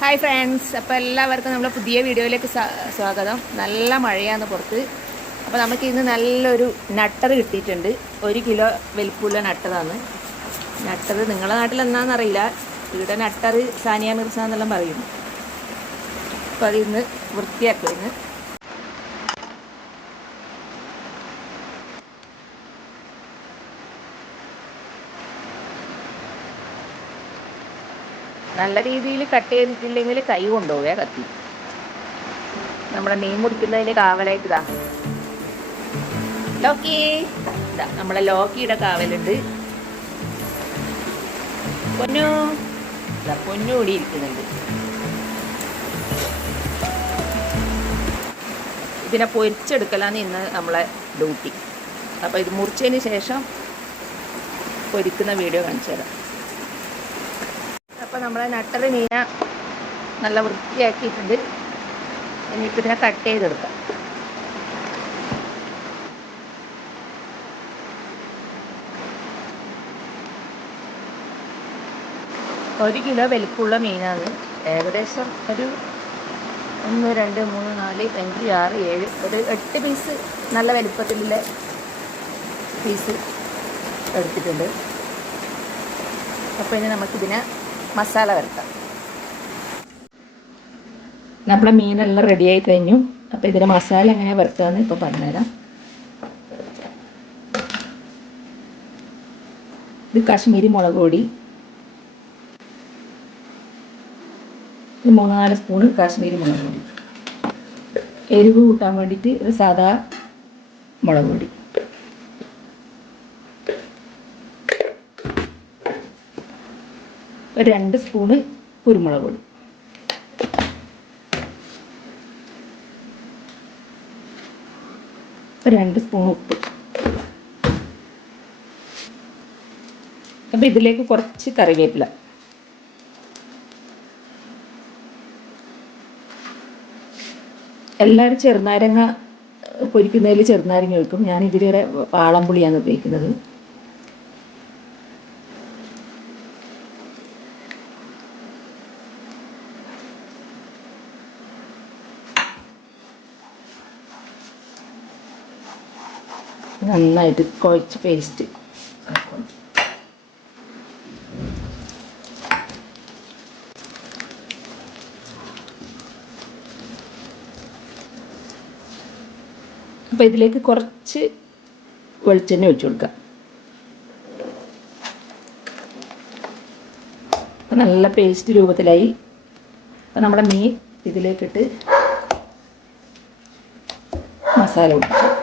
Hi friends അപ്പോൾ എല്ലാവർക്കും നമ്മുടെ പുതിയ വീഡിയോയിലേക്ക് സ്വാ- സ്വാഗതം. നല്ല മഴയാണ് പുറത്ത്. അപ്പോൾ നമുക്ക് ഇന്ന് നല്ലൊരു നട്ടർ കിട്ടിയിട്ടുണ്ട്. ഒരു കിലോ വലിപ്പമുള്ള നട്ടറാണ് നട്ടർ നിങ്ങളുടെ നാട്ടിൽ എന്താണെന്നറിയില്ല ഇവിടെ നട്ടർ സാനിയ മിർസ എന്നെല്ലാം പറയും. അപ്പോൾ അതിന്ന് വൃത്തിയാക്കും നല്ല രീതിയിൽ കട്ട് ചെയ്തിട്ടില്ലെങ്കിൽ കൈ കൊണ്ടുപോവേ കത്തി. നമ്മുടെ മീൻ മുറിക്കുന്നതിന് കാവലായിട്ട് ഇതാ. ലോക്കി. നമ്മളെ ലോക്കിയുടെ കാവലുണ്ട്. പൊന്നു. പൊന്നു കൂടി ഇരിക്കുന്നുണ്ട്. ഇതിനെ പൊരിച്ചെടുക്കലാണ് ഇന്ന് നമ്മളെ ഡ്യൂട്ടി. അപ്പോൾ ഇത് മുറിച്ചതിന് ശേഷം പൊരിക്കുന്ന വീഡിയോ കാണിച്ചു തരാം നമ്മളെ നട്ടർ മീന നല്ല വൃത്തിയാക്കിയിട്ടുണ്ട്. ഇനിയിപ്പോൾ ഇതിനെ കട്ട് ചെയ്തെടുക്കാം. ഒരു കിലോ വലിപ്പമുള്ള മീനാണ്. ഏകദേശം ഒരു ഒന്ന് രണ്ട് മൂന്ന് നാല് അഞ്ച് ആറ് ഏഴ് ഒരു എട്ട് പീസ് നല്ല വലിപ്പത്തിലുള്ള പീസ് എടുത്തിട്ടുണ്ട്. അപ്പോൾ ഇനി നമുക്കിതിനെ മസാല വരട്ടാം. നമ്മുടെ മീനെല്ലാം റെഡിയായി കഴിഞ്ഞു. അപ്പോൾ ഇതിന് മസാല എങ്ങനെ വറുക്കാമെന്ന് ഇപ്പോൾ പറഞ്ഞുതരാം. ഇത് കാശ്മീരി മുളക് പൊടി. ഒരു മൂന്നാൽ സ്പൂണ് കാശ്മീരി മുളക് പൊടി. എരിവ് കൂട്ടാൻ വേണ്ടിയിട്ട് ഒരു സാധാ മുളക് പൊടി. ഒരു രണ്ട് സ്പൂണ് കുരുമുളക് പൊടി. രണ്ട് സ്പൂൺ ഉപ്പ്. അപ്പം ഇതിലേക്ക് കുറച്ച് കറിവേപ്പില. എല്ലാവരും ചെറുനാരങ്ങ പൊരിക്കുന്നതിൽ ചെറുനാരങ്ങ വെക്കും ഞാൻ ഇതിലേറെ വാളംപുളിയാണ് ഉപയോഗിക്കുന്നത്. നന്നായിട്ട് കുഴച്ച് പേസ്റ്റ്. അപ്പോൾ ഇതിലേക്ക് കുറച്ച് വെളിച്ചെണ്ണ ഒഴിച്ചു കൊടുക്കാം. അപ്പം നല്ല പേസ്റ്റ് രൂപത്തിലായി. അപ്പം നമ്മുടെ മീൻ ഇതിലേക്കിട്ട് മസാല കൊടുക്കാം.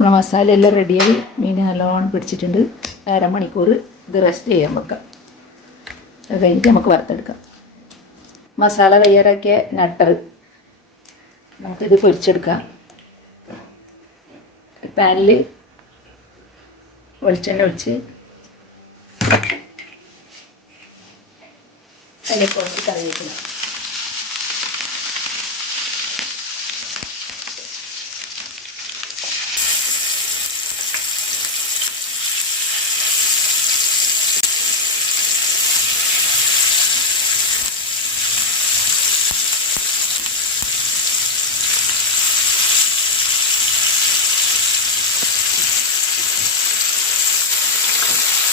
നമ്മുടെ മസാല എല്ലാം റെഡിയായി മീൻ നല്ലോണം പിടിച്ചിട്ടുണ്ട്. അരമണിക്കൂർ ഇത് റെസ്റ്റ് ചെയ്യാൻ വെക്കാം. അത് കഴിഞ്ഞിട്ട് നമുക്ക് വറുത്തെടുക്കാം. മസാല തയ്യാറാക്കിയ നട്ടർ നമുക്കിത് പൊരിച്ചെടുക്കാം. പാനിൽ വെളിച്ചെണ്ണ ഒഴിച്ച് അതിനെ കുറച്ച് കറി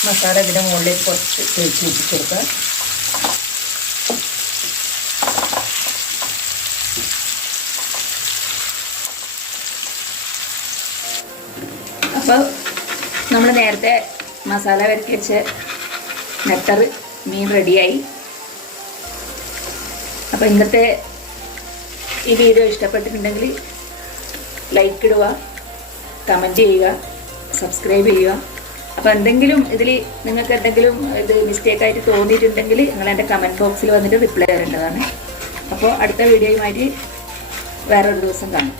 മസാല ഇതിന്റെ മുകളിലേക്ക് കുറച്ച് തേച്ച് വെച്ച് കൊടുക്കുക. അപ്പോൾ നമ്മൾ നേരത്തെ മസാല വരക്കി വെച്ച നെറ്റർ മീൻ റെഡിയായി. അപ്പോൾ ഇന്നത്തെ ഈ വീഡിയോ ഇഷ്ടപ്പെട്ടിട്ടുണ്ടെങ്കിൽ ലൈക്ക് ഇടുക കമന്റ് ചെയ്യുക സബ്സ്ക്രൈബ് ചെയ്യുക. അപ്പോൾ എന്തെങ്കിലും ഇതിൽ നിങ്ങൾക്ക് എന്തെങ്കിലും ഇത് മിസ്റ്റേക്ക് ആയിട്ട് തോന്നിയിട്ടുണ്ടെങ്കിൽ നിങ്ങൾ എന്റെ കമന്റ് ബോക്സിൽ വന്നിട്ട് റിപ്ലൈ തരേണ്ടതാണ്. അപ്പോൾ അടുത്ത വീഡിയോയുമായിട്ട് വേറൊരു ദിവസം കാണാം.